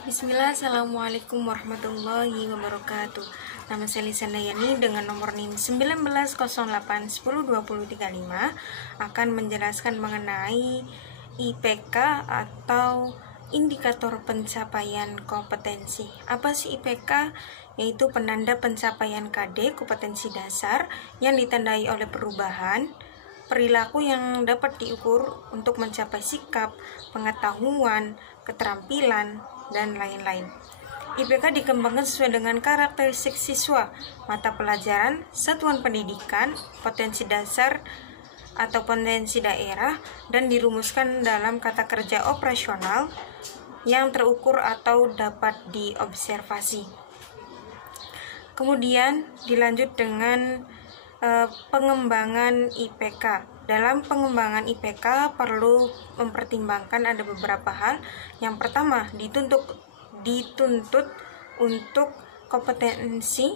Bismillah, Assalamualaikum warahmatullahi wabarakatuh. Nama saya Lisa Dayani dengan nomor NIM 1908102035 akan menjelaskan mengenai IPK atau indikator pencapaian kompetensi. Apa sih IPK? Yaitu penanda pencapaian KD kompetensi dasar yang ditandai oleh perubahan perilaku yang dapat diukur untuk mencapai sikap, pengetahuan, keterampilan, dan lain-lain. IPK dikembangkan sesuai dengan karakteristik siswa, mata pelajaran, satuan pendidikan, potensi dasar atau potensi daerah, dan dirumuskan dalam kata kerja operasional yang terukur atau dapat diobservasi. Kemudian dilanjut dengan pengembangan IPK. Dalam pengembangan IPK perlu mempertimbangkan ada beberapa hal. Yang pertama, dituntut untuk kompetensi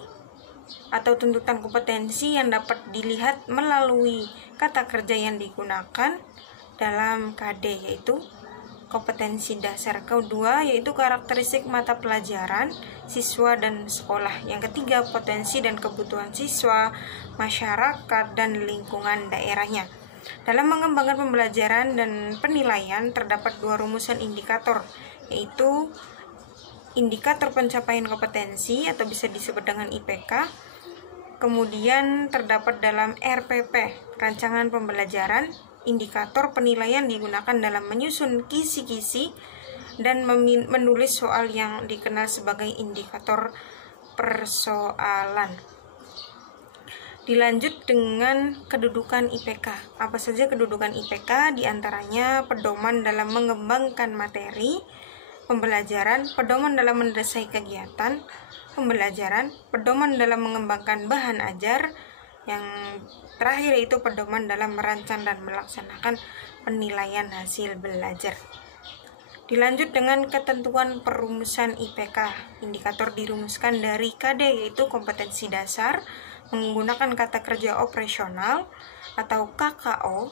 atau tuntutan kompetensi yang dapat dilihat melalui kata kerja yang digunakan dalam KD, yaitu kompetensi dasar. Kedua, yaitu karakteristik mata pelajaran siswa dan sekolah. Yang ketiga, potensi dan kebutuhan siswa, masyarakat, dan lingkungan daerahnya. Dalam mengembangkan pembelajaran dan penilaian terdapat dua rumusan indikator, yaitu indikator pencapaian kompetensi atau bisa disebut dengan IPK. Kemudian terdapat dalam RPP, rancangan pembelajaran. Indikator penilaian digunakan dalam menyusun kisi-kisi dan menulis soal yang dikenal sebagai indikator persoalan. Dilanjut dengan kedudukan IPK. Apa saja kedudukan IPK? Di antaranya pedoman dalam mengembangkan materi pembelajaran, pedoman dalam mendesain kegiatan pembelajaran, pedoman dalam mengembangkan bahan ajar, yang terakhir yaitu pedoman dalam merancang dan melaksanakan penilaian hasil belajar. Dilanjut dengan ketentuan perumusan IPK. Indikator dirumuskan dari KD, yaitu kompetensi dasar, menggunakan kata kerja operasional atau KKO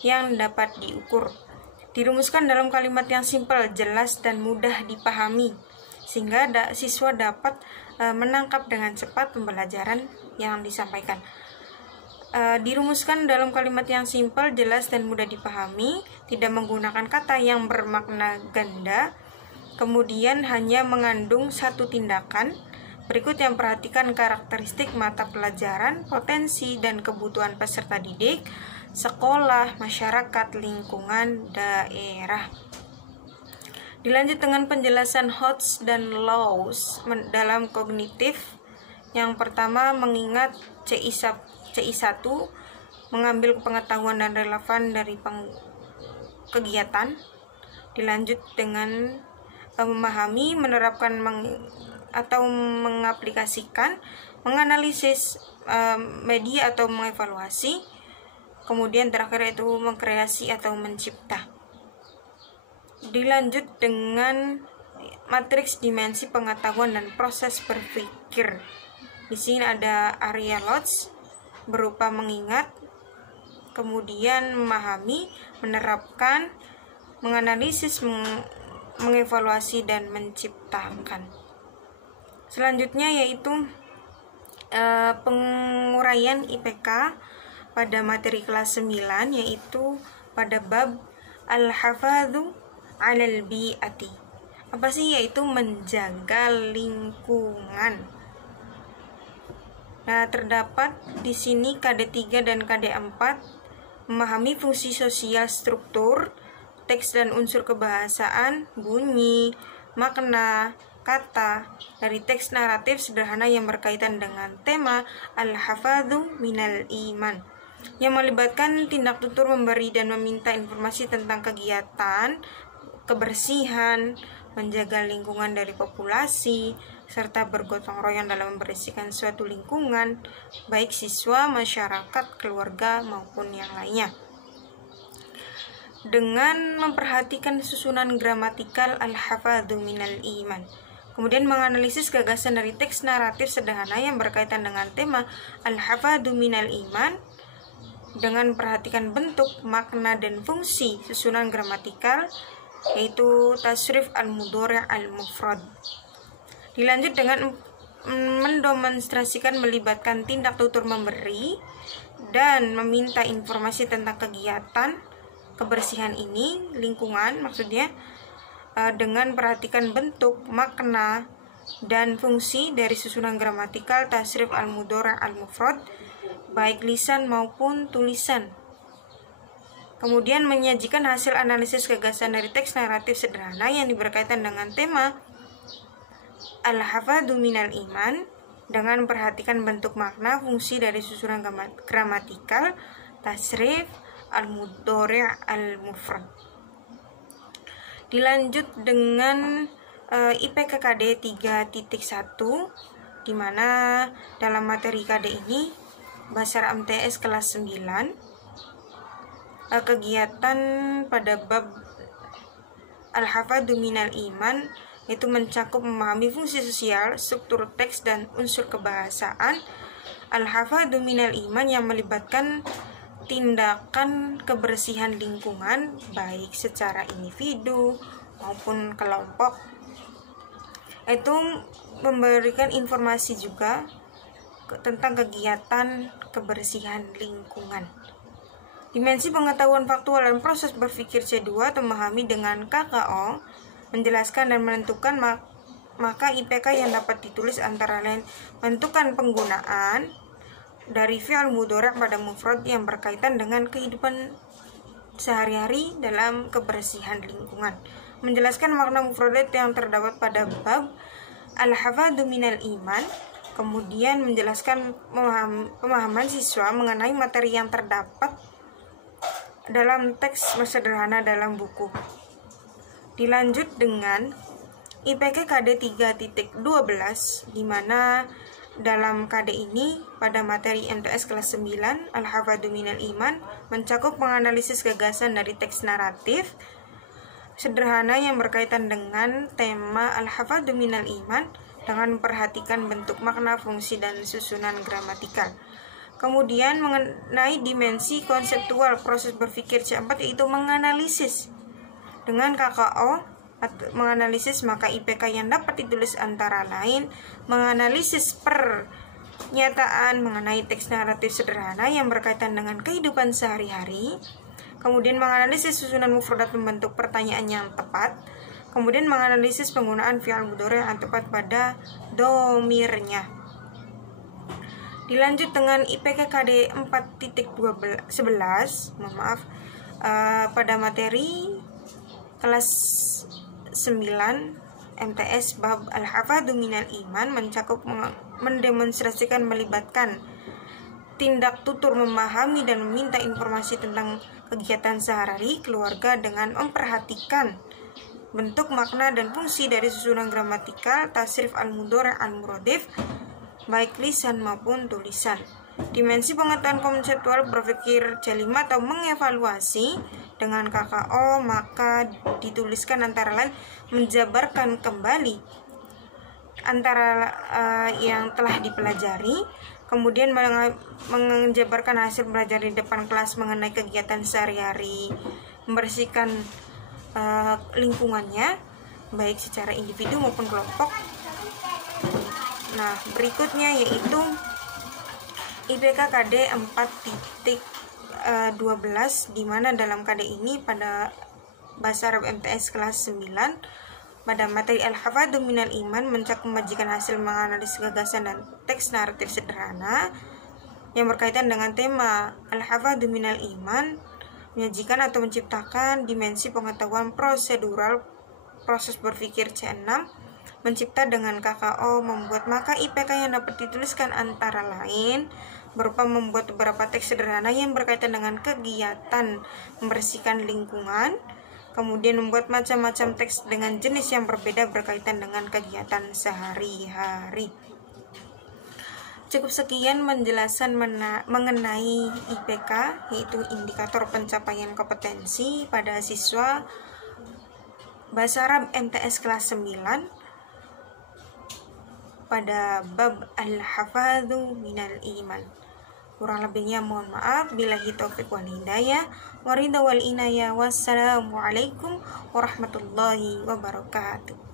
yang dapat diukur. Dirumuskan dalam kalimat yang simpel, jelas, dan mudah dipahami, sehingga siswa dapat menangkap dengan cepat pembelajaran yang disampaikan. Dirumuskan dalam kalimat yang simpel, jelas, dan mudah dipahami, tidak menggunakan kata yang bermakna ganda, kemudian hanya mengandung satu tindakan. Berikut yang perhatikan karakteristik mata pelajaran, potensi, dan kebutuhan peserta didik, sekolah, masyarakat, lingkungan, daerah. Dilanjut dengan penjelasan HOTS dan LAWS dalam kognitif. Yang pertama, mengingat CI1, mengambil pengetahuan dan relevan dari kegiatan. Dilanjut dengan memahami, menerapkan atau mengaplikasikan, menganalisis media atau mengevaluasi. Kemudian terakhir itu mengkreasi atau mencipta. Dilanjut dengan matriks dimensi pengetahuan dan proses berpikir. Di sini ada area LOTS berupa mengingat, kemudian memahami, menerapkan, menganalisis, mengevaluasi, dan menciptakan. Selanjutnya yaitu penguraian IPK pada materi kelas 9, yaitu pada bab Al-Hafadhu 'alal bi'ati. Apa sih? Yaitu menjaga lingkungan. Nah, terdapat di sini KD3 dan KD4, memahami fungsi sosial struktur, teks dan unsur kebahasaan, bunyi, makna, kata dari teks naratif sederhana yang berkaitan dengan tema Al-Hafadhu minal iman, yang melibatkan tindak tutur memberi dan meminta informasi tentang kegiatan, kebersihan, menjaga lingkungan dari populasi, serta bergotong royong dalam membersihkan suatu lingkungan, baik siswa, masyarakat, keluarga, maupun yang lainnya. Dengan memperhatikan susunan gramatikal Al-Hafadhu minal iman, kemudian menganalisis gagasan dari teks naratif sederhana yang berkaitan dengan tema Al-Hafadhu minal iman, dengan perhatikan bentuk, makna, dan fungsi susunan gramatikal, yaitu tasrif al-mudhari' al-mufrad. Dilanjut dengan mendemonstrasikan melibatkan tindak tutur memberi dan meminta informasi tentang kegiatan kebersihan ini, lingkungan maksudnya, dengan perhatikan bentuk, makna, dan fungsi dari susunan gramatikal tasrif al-mudhari' al-mufrad, baik lisan maupun tulisan. Kemudian menyajikan hasil analisis gagasan dari teks naratif sederhana yang berkaitan dengan tema al-hafadhu minal iman, dengan perhatikan bentuk, makna, fungsi dari susunan gramatikal tasrif al-mudhari' al-mufrad. Dilanjut dengan IPK KD 3.1, di mana dalam materi KD ini Bahasa Arab MTS kelas 9, kegiatan pada bab al-hafadhu minal iman, yaitu mencakup memahami fungsi sosial, struktur teks, dan unsur kebahasaan. Al-hafadhu minal iman yang melibatkan tindakan kebersihan lingkungan baik secara individu maupun kelompok. Itu memberikan informasi juga tentang kegiatan kebersihan lingkungan. Dimensi pengetahuan faktual dan proses berpikir C2 atau memahami dengan KKO, menjelaskan dan menentukan maka IPK yang dapat ditulis antara lain menentukan penggunaan dari fi'il mudhari' pada mufrad yang berkaitan dengan kehidupan sehari-hari dalam kebersihan lingkungan, menjelaskan makna mufradat yang terdapat pada bab al-hafadhu minal iman, kemudian menjelaskan pemahaman siswa mengenai materi yang terdapat dalam teks sederhana dalam buku. Dilanjut dengan IPK KD 3.12, di mana dalam KD ini pada materi MTS kelas 9 al-hafadhu minal iman mencakup menganalisis gagasan dari teks naratif sederhana yang berkaitan dengan tema al-hafadhu minal iman dengan memperhatikan bentuk, makna, fungsi, dan susunan gramatikal. Kemudian mengenai dimensi konseptual proses berpikir C4, yaitu menganalisis. Dengan KKO menganalisis, maka IPK yang dapat ditulis antara lain menganalisis pernyataan mengenai teks naratif sederhana yang berkaitan dengan kehidupan sehari-hari, kemudian menganalisis susunan mufradat membentuk pertanyaan yang tepat, kemudian menganalisis penggunaan fi'il mudhari' yang tepat pada domirnya. Dilanjut dengan IPK KD 4.11, pada materi kelas 9 MTS bab al-hafadhu minal iman mencakup mendemonstrasikan melibatkan tindak tutur memahami dan meminta informasi tentang kegiatan sehari-hari keluarga dengan memperhatikan bentuk, makna, dan fungsi dari susunan gramatikal tasrif al-mudhari' al-muradif baik lisan maupun tulisan. Dimensi pengetahuan konseptual berpikir C5 atau mengevaluasi dengan KKO, maka dituliskan antara lain menjabarkan kembali antara yang telah dipelajari, kemudian menjabarkan hasil belajar di depan kelas mengenai kegiatan sehari-hari, membersihkan lingkungannya baik secara individu maupun kelompok. Nah, berikutnya yaitu IPK KD 4.12, di mana dalam KD ini pada Bahasa Arab MTS kelas 9 pada materi al-hafadhu minal iman mencakup membagikan hasil menganalisis gagasan dan teks naratif sederhana yang berkaitan dengan tema al-hafadhu minal iman, menyajikan atau menciptakan dimensi pengetahuan prosedural proses berpikir C6, mencipta dengan KKO, membuat, maka IPK yang dapat dituliskan antara lain berupa membuat beberapa teks sederhana yang berkaitan dengan kegiatan membersihkan lingkungan, kemudian membuat macam-macam teks dengan jenis yang berbeda berkaitan dengan kegiatan sehari-hari. Cukup sekian penjelasan mengenai IPK, yaitu indikator pencapaian kompetensi pada siswa Bahasa Arab MTS kelas 9 pada bab al-hafadhu minal iman. Kurang lebihnya mohon maaf. Billahi taufik wal hidayah. Waridha wal inayah. Wassalamualaikum warahmatullahi wabarakatuh.